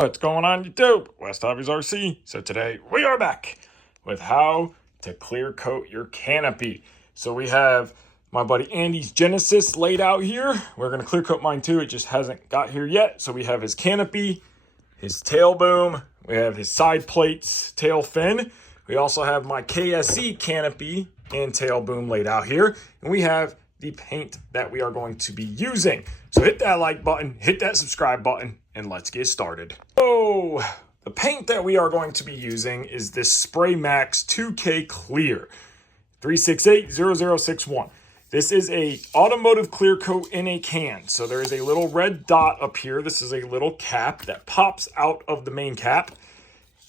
What's going on YouTube? WestHobbiesRC. So today we are back with how to clear coat your canopy. So we have my buddy Andy's Genesis laid out here. We're going to clear coat mine too. It just hasn't got here yet. So we have his canopy, his tail boom, we have his side plates, tail fin. We also have my KSE canopy and tail boom laid out here. And we have the paint that we are going to be using. So hit that like button, hit that subscribe button, and let's get started. So the paint that we are going to be using is this Spray Max 2K Clear 3680061. This is a automotive clear coat in a can. So there is a little red dot up here. This is a little cap that pops out of the main cap.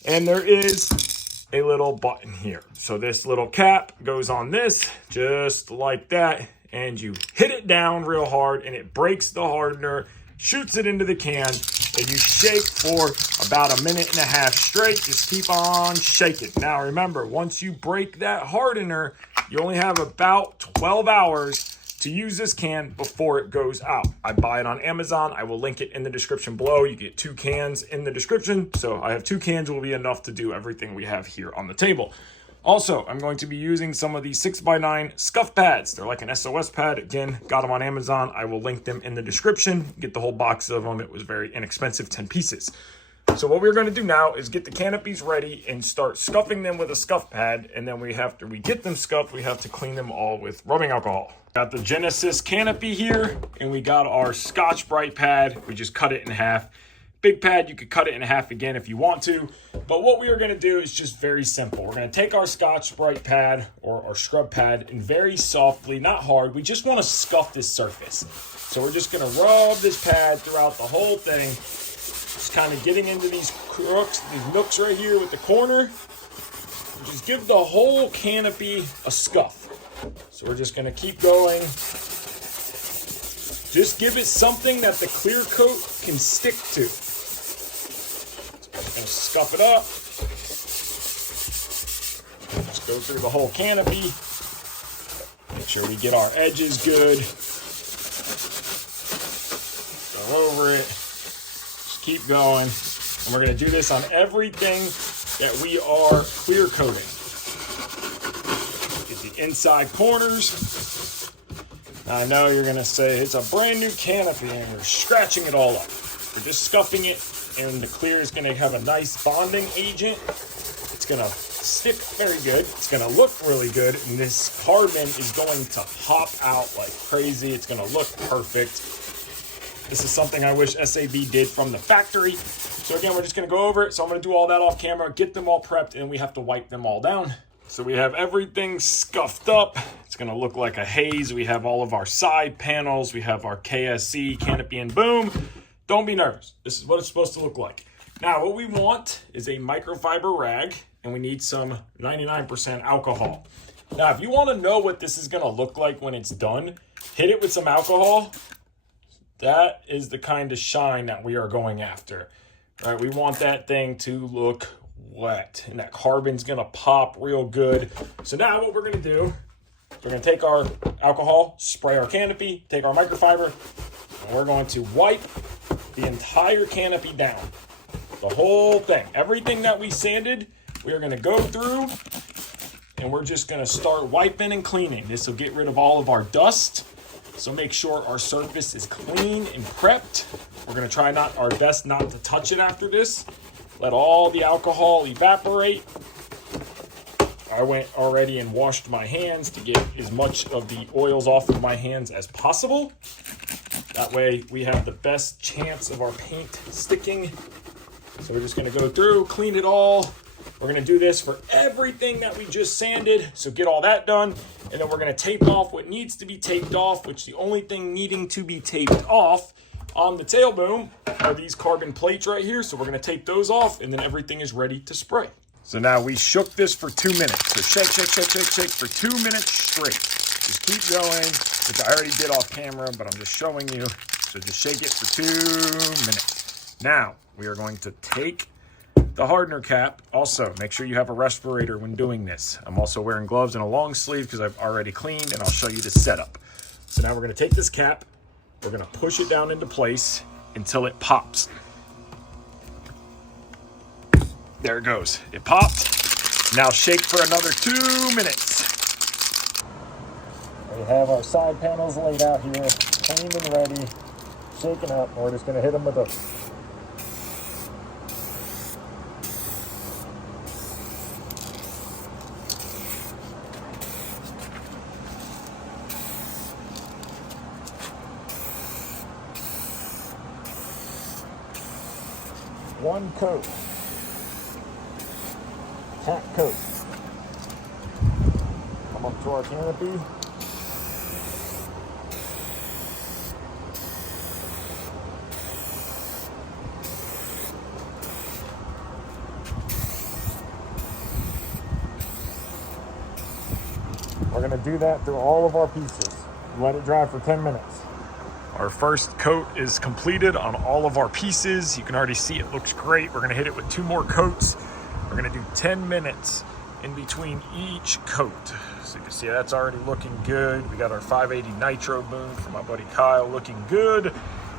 And there is a little button here. So this little cap goes on this, just like that. And you hit it down real hard and it breaks the hardener, shoots it into the can, and you shake for about 1.5 minutes straight. Just keep on shaking. Now remember, once you break that hardener, you only have about 12 hours to use this can before it goes out. I buy it on Amazon. I will link it in the description below. You get 2 cans in the description. So I have 2 cans will be enough to do everything we have here on the table. Also, I'm going to be using some of these 6x9 scuff pads. They're like an SOS pad. Again, got them on Amazon. I will link them in the description. Get the whole box of them. It was very inexpensive, 10 pieces. So what we're going to do now is get the canopies ready and start scuffing them with a scuff pad. And then after we get them scuffed, we have to clean them all with rubbing alcohol. Got the Genesis canopy here, and we got our Scotch-Brite pad. We just cut it in half. Big pad, you could cut it in half again if you want to. But what we are going to do is just very simple. We're going to take our Scotch-Brite pad or our scrub pad and very softly, not hard, we just want to scuff this surface. So we're just going to rub this pad throughout the whole thing. Just kind of getting into these crooks, these nooks right here with the corner. Just give the whole canopy a scuff. So we're just going to keep going. Just give it something that the clear coat can stick to. Going to scuff it up. Just go through the whole canopy. Make sure we get our edges good. Go over it. Just keep going. And we're going to do this on everything that we are clear coating. Get the inside corners. Now, I know you're going to say it's a brand new canopy and we're scratching it all up. We're just scuffing it. And the clear is going to have a nice bonding agent. It's going to stick very good. It's going to look really good. And this carbon is going to pop out like crazy. It's going to look perfect. This is something I wish SAB did from the factory. So again, we're just going to go over it. So I'm going to do all that off camera, get them all prepped, and we have to wipe them all down. So we have everything scuffed up. It's going to look like a haze. We have all of our side panels. We have our KSE, canopy, and boom. Don't be nervous. This is what it's supposed to look like. Now, what we want is a microfiber rag, and we need some 99% alcohol. Now, if you want to know what this is going to look like when it's done, hit it with some alcohol. That is the kind of shine that we are going after. All right, we want that thing to look wet, and that carbon's going to pop real good. So now what we're going to do, we're going to take our alcohol, spray our canopy, take our microfiber, and we're going to wipe the entire canopy down. The whole thing. Everything that we sanded, we are going to go through and we're just going to start wiping and cleaning. This will get rid of all of our dust. So make sure our surface is clean and prepped. We're going to try our best not to touch it after this. Let all the alcohol evaporate. I went already and washed my hands to get as much of the oils off of my hands as possible. That way we have the best chance of our paint sticking. So we're just going to go through, clean it all. We're going to do this for everything that we just sanded. So get all that done. And then we're going to tape off what needs to be taped off, which the only thing needing to be taped off on the tail boom are these carbon plates right here. So we're going to tape those off and then everything is ready to spray. So now we shook this for 2 minutes. So shake, shake, shake, shake, shake for 2 minutes straight. Just keep going, which I already did off camera, but I'm just showing you. So just shake it for 2 minutes. Now we are going to take the hardener cap. Also, make sure you have a respirator when doing this. I'm also wearing gloves and a long sleeve because I've already cleaned, and I'll show you the setup. So now we're going to take this cap, we're going to push it down into place until it pops. There it goes. It popped. Now shake for another 2 minutes. We have our side panels laid out here, cleaned and ready, shaken up. We're just going to hit them with a one coat, tack coat. Come up to our canopy. We're going to do that through all of our pieces. Let it dry for 10 minutes. Our first coat is completed on all of our pieces. You can already see it looks great. We're going to hit it with 2 more coats. We're going to do 10 minutes in between each coat. So you can see that's already looking good. We got our 580 nitro boom from my buddy Kyle looking good,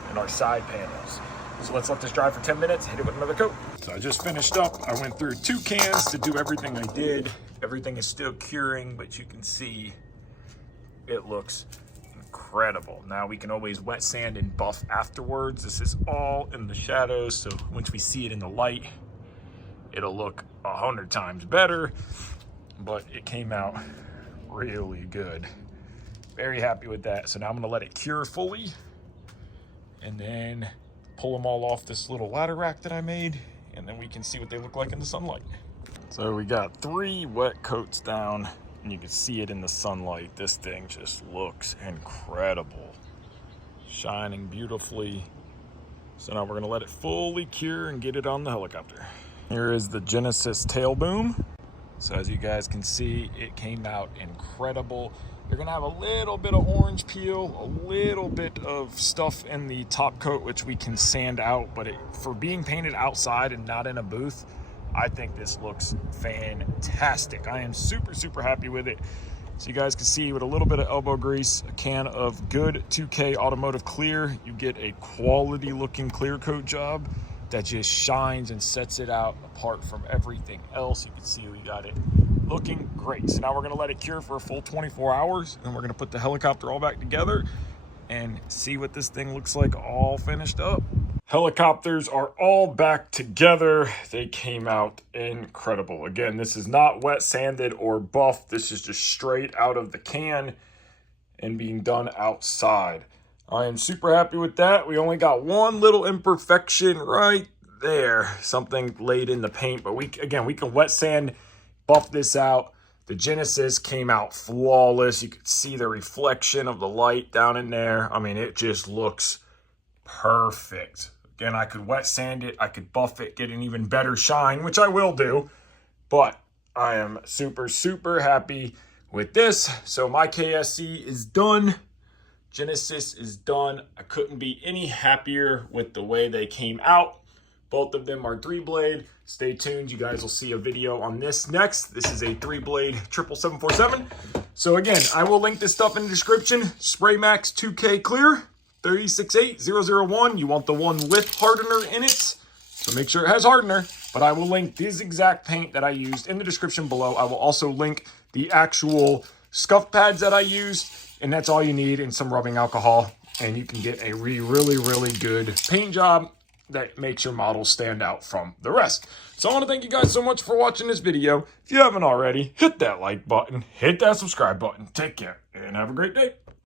and our side panels. So let's let this dry for 10 minutes, hit it with another coat. So I just finished up. I went through 2 cans to do everything I did. Everything is still curing, but you can see it looks incredible. Now we can always wet sand and buff afterwards. This is all in the shadows, so once we see it in the light, it'll look 100 times better, but it came out really good. Very happy with that. So now I'm gonna let it cure fully and then pull them all off this little ladder rack that I made, and then we can see what they look like in the sunlight. So we got 3 wet coats down, and you can see it in the sunlight. This thing just looks incredible, shining beautifully. So now we're gonna let it fully cure and get it on the helicopter. Here is the Genesis tail boom. So as you guys can see, it came out incredible. You're gonna have a little bit of orange peel, a little bit of stuff in the top coat, which we can sand out, but for being painted outside and not in a booth, I think this looks fantastic. I am super, super happy with it. So you guys can see with a little bit of elbow grease, a can of good 2K automotive clear, you get a quality looking clear coat job that just shines and sets it out apart from everything else. You can see we got it looking great. So now we're gonna let it cure for a full 24 hours, and we're gonna put the helicopter all back together and see what this thing looks like all finished up. Helicopters are all back together. They came out incredible. Again, this is not wet sanded or buffed. This is just straight out of the can and being done outside. I am super happy with that. We only got one little imperfection right there. Something laid in the paint, but we can wet sand, buff this out. The Genesis came out flawless. You could see the reflection of the light down in there. I mean, it just looks perfect. Again, I could wet sand it, I could buff it, get an even better shine, which I will do, but I am super, super happy with this. So my KSC is done. Genesis is done. I couldn't be any happier with the way they came out. Both of them are 3-blade. Stay tuned. You guys will see a video on this next. This is a 3-blade 77747. So again, I will link this stuff in the description. Spray Max 2K Clear 368-001. You want the one with hardener in it, so make sure it has hardener. But I will link this exact paint that I used in the description below. I will also link the actual scuff pads that I used, and that's all you need, and some rubbing alcohol, and you can get a really, really good paint job that makes your model stand out from the rest. So I want to thank you guys so much for watching this video. If you haven't already, hit that like button, hit that subscribe button. Take care and have a great day.